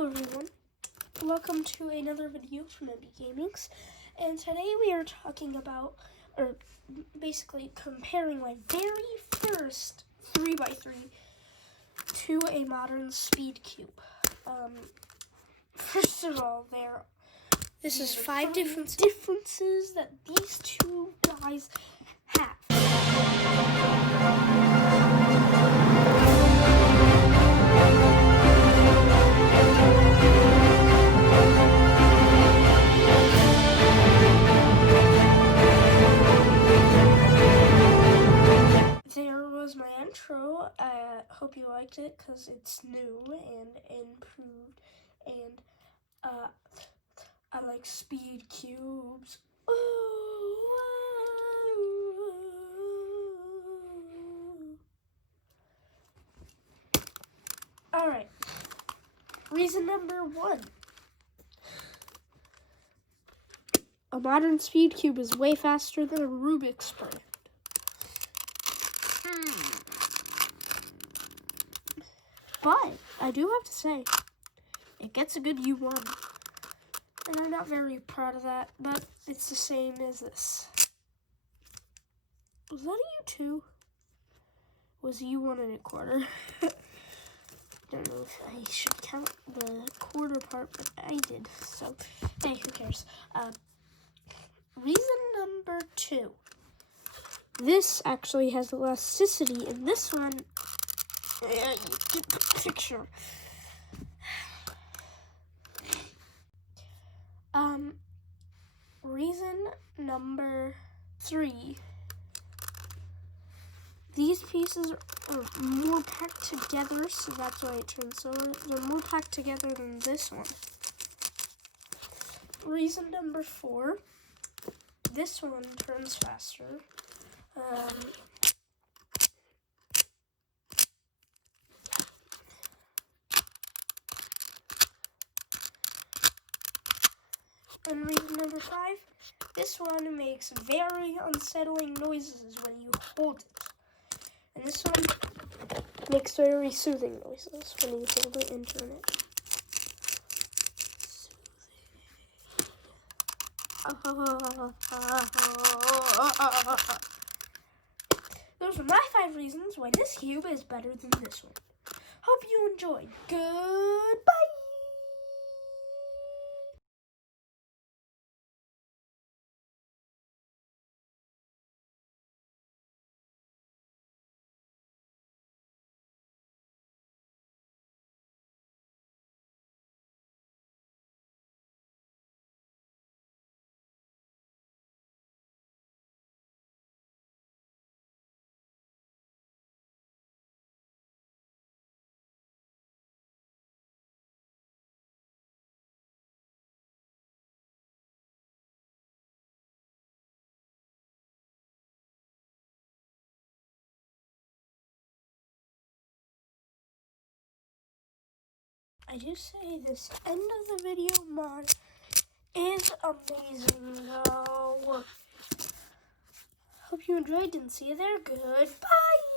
Hello everyone, welcome to another video from MB Gamings, and today we are talking about, or basically comparing my very first 3x3 to a modern speed cube. First of all, this is 5 differences that these two guys have. There was my intro. I hope you liked it because it's new and improved, and I like speed cubes. Alright, reason number 1. A modern speed cube is way faster than a Rubik's brand. But I do have to say, it gets a good U1. And I'm not very proud of that, but it's the same as this. Was that a U2? Was a U1 1/4? Don't know if I should count the quarter part, but I did. So, hey, who cares? Reason number 2. This actually has elasticity, and this one, yeah, you get the picture. Reason number 3. These pieces are more packed together, so that's why it turns so. They're more packed together than this one. Reason number 4. This one turns faster. And reason number 5, this one makes very unsettling noises when you hold it. And this one makes very soothing noises when you hold it and turn it. Those are my 5 reasons why this cube is better than this one. Hope you enjoyed. Goodbye! I do say this end of the video mod is amazing though. Hope you enjoyed and see you there. Goodbye!